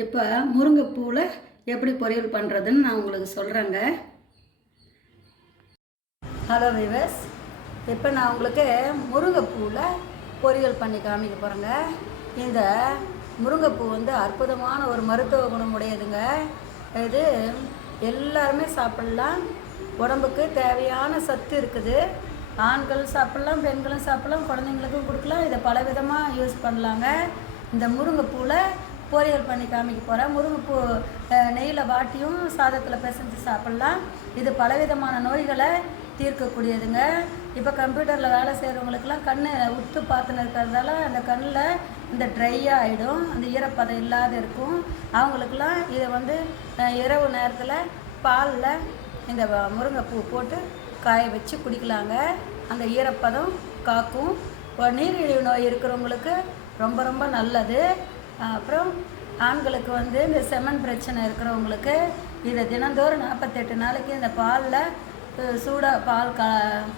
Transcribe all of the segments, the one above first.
இப்போ முருங்கைப்பூவில் எப்படி பொரியல் பண்ணுறதுன்னு நான் உங்களுக்கு சொல்கிறேங்க. ஹலோ வீவர்ஸ், இப்போ நான் உங்களுக்கு முருங்கைப்பூவில் பொரியல் பண்ணி காமிக்க போகிறேங்க. இந்த முருங்கைப்பூ அற்புதமான ஒரு மருத்துவ குணம் உடையதுங்க. இது எல்லாருமே சாப்பிட்லாம், உடம்புக்கு தேவையான சத்து இருக்குது. ஆண்கள் சாப்பிட்லாம், பெண்களும் சாப்பிட்லாம், குழந்தைங்களுக்கும் கொடுக்கலாம். இதை பலவிதமாக யூஸ் பண்ணலாங்க. இந்த முருங்கைப்பூவில் பொரியல் பண்ணி காமிக்க போகிறேன். முருங்கைப்பூ நெய்யில் வாட்டியும் சாதத்தில் பிசைஞ்சு சாப்பிட்லாம். இது பலவிதமான நோய்களை தீர்க்கக்கூடியதுங்க. இப்போ கம்ப்யூட்டரில் வேலை செய்கிறவங்களுக்கெல்லாம் கண் உத்து பார்த்துன்னு இருக்கிறதால அந்த கண்ணில் இந்த ட்ரையாக ஆகிடும், அந்த ஈரப்பதம் இல்லாத இருக்கும். அவங்களுக்கெல்லாம் இதை இரவு நேரத்தில் பாலில் இந்த முருங்கைப்பூ போட்டு காய வச்சு குடிக்கலாங்க. அந்த ஈரப்பதம் காக்கும். நீரிழிவு நோய் இருக்கிறவங்களுக்கு ரொம்ப ரொம்ப நல்லது. அப்புறம் ஆண்களுக்கு இந்த செமன் பிரச்சனை இருக்கிறவங்களுக்கு இதை தினந்தோறும் 48 நாளைக்கு இந்த பாலில் சூடாக பால்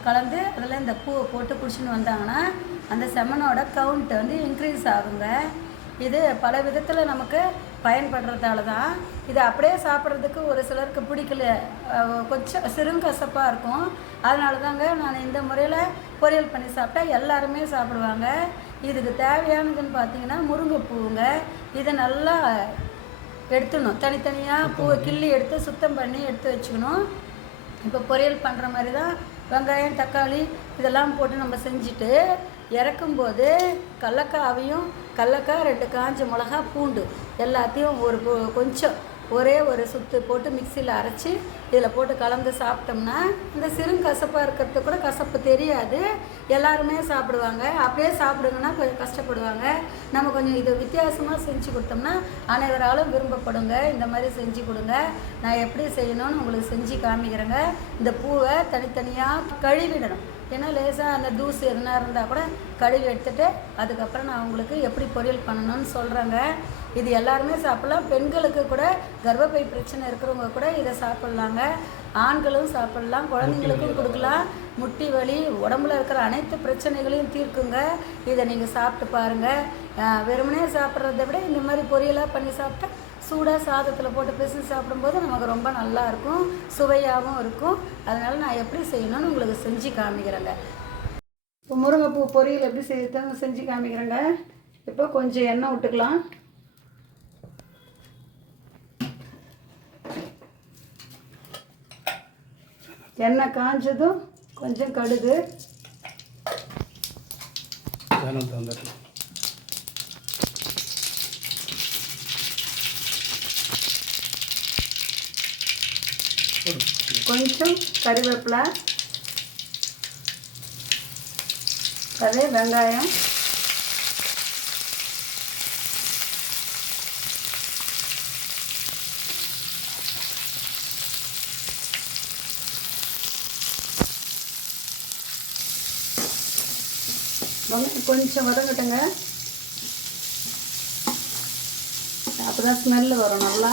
கலந்து அதில் இந்த பூவை போட்டு குடிச்சுன்னு வந்தாங்கன்னா அந்த செமனோட கவுண்ட் இன்க்ரீஸ் ஆகுங்க. இது பல விதத்தில் நமக்கு பயன்படுறதால தான். இதை அப்படியே சாப்பிட்றதுக்கு ஒரு சிலருக்கு பிடிக்கல, கொஞ்சம் சிறுங்கசப்பாக இருக்கும். அதனால தாங்க நான் இந்த முறையில் பொரியல் பண்ணி சாப்பிட்டா எல்லாருமே சாப்பிடுவாங்க. இதுக்கு தேவையானதுன்னு பார்த்தீங்கன்னா முருங்கைப்பூங்க. இதை நல்லா எடுத்துடணும், தனித்தனியாக பூவை கிள்ளி எடுத்து சுத்தம் பண்ணி எடுத்து வச்சுக்கணும். இப்போ பொரியல் பண்ணுற மாதிரி தான் வெங்காயம், தக்காளி இதெல்லாம் போட்டு நம்ம செஞ்சுட்டு இறக்கும்போது கடலக்காவையும் 2 காஞ்ச மிளகா, பூண்டு எல்லாத்தையும் கொஞ்சம் ஒரே ஒரு சுத்து போட்டு மிக்சியில் அரைச்சி இதில் போட்டு கலந்து சாப்பிட்டோம்னா இந்த சிறுங்கசப்பாக இருக்கிறதுக்கு கூட கசப்பு தெரியாது, எல்லாருமே சாப்பிடுவாங்க. அப்படியே சாப்பிடுங்கன்னா கொஞ்சம் கஷ்டப்படுவாங்க. நம்ம கொஞ்சம் இது வித்தியாசமாக செஞ்சு கொடுத்தோம்னா அனைவராலும் விரும்பப்படுங்க. இந்த மாதிரி செஞ்சு கொடுங்க. நான் எப்படி செய்யணும்னு உங்களுக்கு செஞ்சு காமிக்கிறேங்க. இந்த பூவை தனித்தனியாக கழுவிடணும். ஏன்னா லேசாக அந்த தூசு எதுனா இருந்தால் கூட கழுவி எடுத்துகிட்டு அதுக்கப்புறம் நான் உங்களுக்கு எப்படி பொரியல் பண்ணணும்னு சொல்கிறேங்க. இது எல்லாருமே சாப்பிட்லாம். பெண்களுக்கு கூட கர்ப்பப்பை பிரச்சனை இருக்கிறவங்க கூட இதை சாப்பிட்லாங்க. ஆண்களும் சாப்பிட்லாம், குழந்தைங்களுக்கும் கொடுக்கலாம். முட்டி வலி, உடம்புல இருக்கிற அனைத்து பிரச்சனைகளையும் தீர்க்குங்க. இதை நீங்கள் சாப்பிட்டு பாருங்கள். வெறுமனே சாப்பிட்றத விட இந்த மாதிரி பொரியலாக பண்ணி சாப்பிட்டா சூடாக சாதத்தில் போட்டு பிசைஞ்சு சாப்பிடும்போது நமக்கு ரொம்ப நல்லாயிருக்கும், சுவையாகவும் இருக்கும். அதனால் நான் எப்படி செய்யணும்னு உங்களுக்கு செஞ்சு காமிக்கிறேங்க. இப்போ முருங்கைப்பூ பொரியல் எப்படி செய்யறதுன்னு செஞ்சு காமிக்கிறேங்க. இப்போ கொஞ்சம் எண்ணெய் விட்டுக்கலாம். எண்ணெய் காஞ்சதும் கொஞ்சம் கடுகு, கொஞ்சம் கறிவேப்பிலை, அதே வெங்காயம், கொஞ்சம் வதங்கட்டுங்க. அப்போ தான் ஸ்மெல்லு வரும் நல்லா.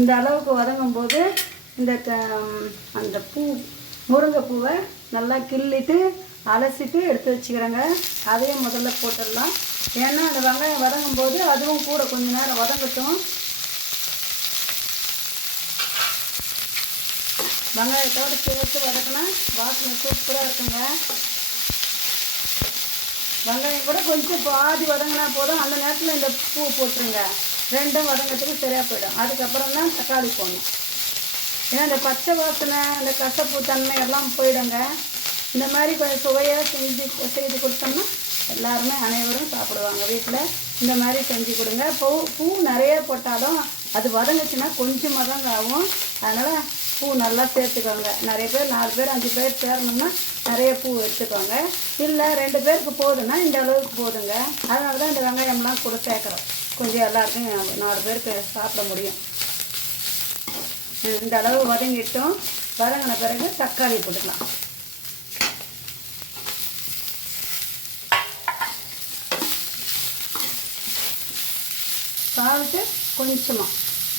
இந்த அளவுக்கு வதங்கும் போது அந்த முருங்கைப்பூவை நல்லா கிள்ளிட்டு அலசிட்டு எடுத்து வச்சுக்கிறேங்க. அதையும் முதல்ல போட்டுடலாம். ஏன்னா அந்த வெங்காயம் வதங்கும் போது அதுவும் கூட கொஞ்சம் நேரம் வதங்கட்டும். வெங்காயத்தோடு சேர்த்து வதக்கினா வாசனை சூப்பராக இருக்குங்க. வெங்காயம் கூட கொஞ்சம் பாதி வதங்கினா போதும். அந்த நேரத்தில் இந்த பூ போட்டுருங்க. ரெண்டும் வதங்கிறதுக்கு சரியாக போயிடும். அதுக்கப்புறம் தான் தக்காளி போடணும். ஏன்னா இந்த பச்சை வாசனை, இந்த கசப்பு தன்மை எல்லாம் போயிடுங்க. இந்த மாதிரி கொஞ்சம் சுவையாக செய்து கொடுத்தோம்னா எல்லாருமே அனைவரும் சாப்பிடுவாங்க. வீட்டில் இந்த மாதிரி செஞ்சு கொடுங்க. பூ நிறைய போட்டாலும் அது வதங்குச்சுன்னா கொஞ்சம் வதங்க ஆகும். அதனால் பூ நல்லா சேர்த்துக்கோங்க. நிறைய பேர் 4 பேர் 5 பேர் சேரணும்னா நிறைய பூ எடுத்துக்கோங்க. இல்லை 2 பேருக்கு போதுன்னா இந்த அளவுக்கு போதுங்க. அதனால தான் இந்த வெங்காயம்லாம் கூட சேர்க்குறோம். கொஞ்சம் எல்லாருக்கும் 4 பேருக்கு சாப்பிட முடியும். இந்த அளவு வதங்கிட்டோம். வதங்கின பிறகு தக்காளி போட்டுக்கலாம். சால்ட்டு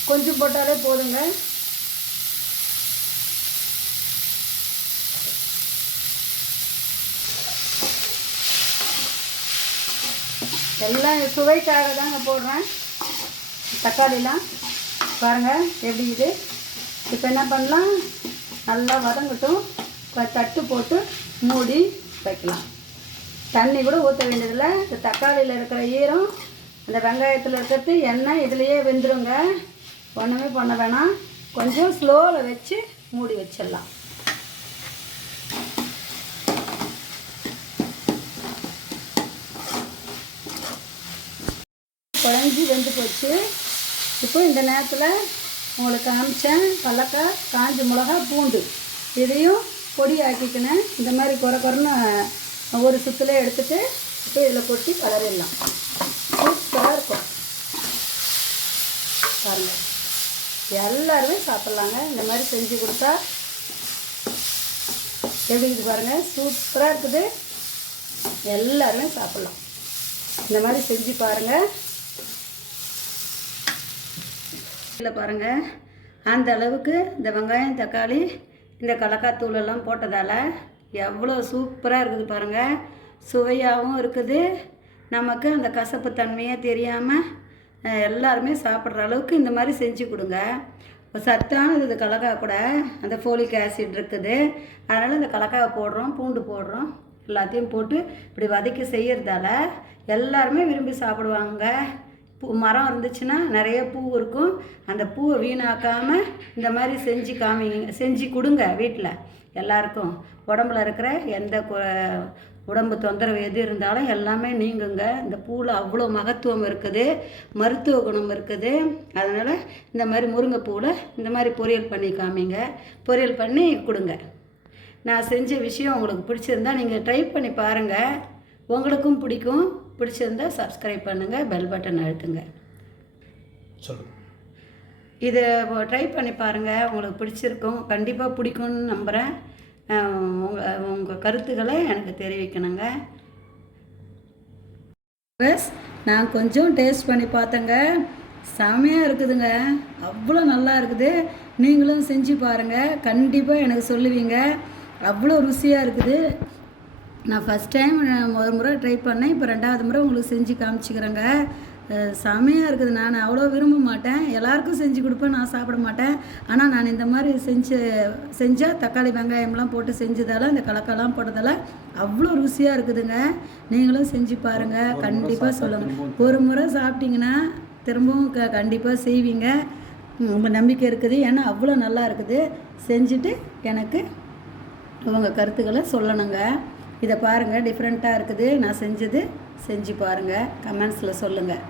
கொஞ்சம் போட்டாலே போதுங்க. எல்லாம் சுவைக்காக தாங்க போடுறேன். தக்காளிலாம் பாருங்கள் எப்படி இது. இப்போ என்ன பண்ணலாம், நல்லா வதங்கட்டும். தட்டு போட்டு மூடி வைக்கலாம். தண்ணி கூட ஊற்ற வேண்டியதில்லை. இந்த தக்காளியில் இருக்கிற ஈரம், இந்த வெங்காயத்தில் இருக்கிறது எண்ணெய் இதுலேயே வெந்துருங்க. ஒன்றுமே பண்ண வேணாம். கொஞ்சம் ஸ்லோவில் வச்சு மூடி வச்சிடலாம். குழஞ்சி வெந்து போச்சு. இப்போ இந்த நேரத்தில் உங்களுக்கு காமிச்சேன் கடலக்காய், காஞ்ச மிளகா, பூண்டு இதையும் பொடி ஆக்கிக்கினேன். இந்த மாதிரி குறைன்னு ஒரு சுற்றுல எடுத்துகிட்டு இப்போ இதில் கொட்டி கலரிடலாம். சூப்பராக இருக்கும் பாருங்கள். எல்லாருமே சாப்பிட்லாங்க. இந்த மாதிரி செஞ்சு கொடுத்தா எப்படி இருக்குது பாருங்கள். சூப்பராக இருக்குது. எல்லாருமே சாப்பிட்லாம். இந்த மாதிரி செஞ்சு பாருங்கள். இதில் பாருங்கள், அந்த அளவுக்கு இந்த வெங்காயம், தக்காளி, இந்த கடலக்காய் எல்லாம் போட்டதால் எவ்வளோ சூப்பராக இருக்குது பாருங்கள். சுவையாகவும் இருக்குது. நமக்கு அந்த கசப்பு தன்மையே தெரியாமல் எல்லாருமே சாப்பிட்ற அளவுக்கு இந்த மாதிரி செஞ்சு கொடுங்க. சத்தானது இது கடலக்காய் கூட அந்த ஃபோலிக் ஆசிட் இருக்குது. அதனால் இந்த கடலக்காவை போடுறோம், பூண்டு போடுறோம். எல்லாத்தையும் போட்டு இப்படி வதக்கி செய்கிறதால எல்லாருமே விரும்பி சாப்பிடுவாங்க. மரம் இருந்துச்சுன்னா நிறைய பூ இருக்கும். அந்த பூவை வீணாக்காமல் இந்த மாதிரி செஞ்சு கொடுங்க வீட்டில் எல்லாருக்கும். உடம்புல இருக்கிற எந்த உடம்பு தொந்தரவு எது இருந்தாலும் எல்லாமே நீங்குங்க. இந்த பூவில் அவ்வளோ மகத்துவம் இருக்குது, மருத்துவ குணம் இருக்குது. அதனால் இந்த மாதிரி முருங்கைப்பூவில் இந்த மாதிரி பொரியல் பண்ணி காமிங்க, பொரியல் பண்ணி கொடுங்க. நான் செஞ்ச விஷயம் உங்களுக்கு பிடிச்சிருந்தா நீங்கள் ட்ரை பண்ணி பாருங்கள். உங்களுக்கும் பிடிக்கும். பிடிச்சிருந்தா சப்ஸ்கிரைப் பண்ணுங்கள், பெல் பட்டன் அழுத்துங்க. இதை ட்ரை பண்ணி பாருங்கள். உங்களுக்கு பிடிச்சிருக்கும், கண்டிப்பாக பிடிக்கும்னு நம்புகிறேன். உங்கள் கருத்துக்களை எனக்கு தெரிவிக்கணுங்க. நான் கொஞ்சம் டேஸ்ட் பண்ணி பார்த்தேங்க. செமையாக இருக்குதுங்க. அவ்வளோ நல்லா இருக்குது. நீங்களும் செஞ்சு பாருங்கள். கண்டிப்பாக எனக்கு சொல்லுவீங்க. அவ்வளோ ருசியாக இருக்குது. நான் ஃபஸ்ட் டைம் ஒரு முறை ட்ரை பண்ணேன். இப்போ 2வது முறை உங்களுக்கு செஞ்சு காமிச்சிக்கிறேங்க. செமையாக இருக்குது. நான் அவ்வளோ விரும்ப மாட்டேன். எல்லாருக்கும் செஞ்சு கொடுப்பேன், நான் சாப்பிட மாட்டேன். ஆனால் நான் இந்த மாதிரி செஞ்சால் தக்காளி வெங்காயம்லாம் போட்டு செஞ்சதால், இந்த கடலக்காய்லாம் போட்டதால் அவ்வளோ ருசியாக இருக்குதுங்க. நீங்களும் செஞ்சு பாருங்கள். கண்டிப்பாக சொல்லுங்கள். ஒரு முறை சாப்பிட்டிங்கன்னா திரும்பவும் கண்டிப்பாக செய்வீங்க. ரொம்ப நம்பிக்கை இருக்குது. ஏன்னா அவ்வளோ நல்லா இருக்குது. செஞ்சுட்டு எனக்கு உங்கள் கருத்துக்களை சொல்லணுங்க. இதை பாருங்கள், டிஃப்ரெண்ட்டாக இருக்குது. நான் செஞ்சது செஞ்சு பாருங்கள், கமெண்ட்ஸில் சொல்லுங்கள்.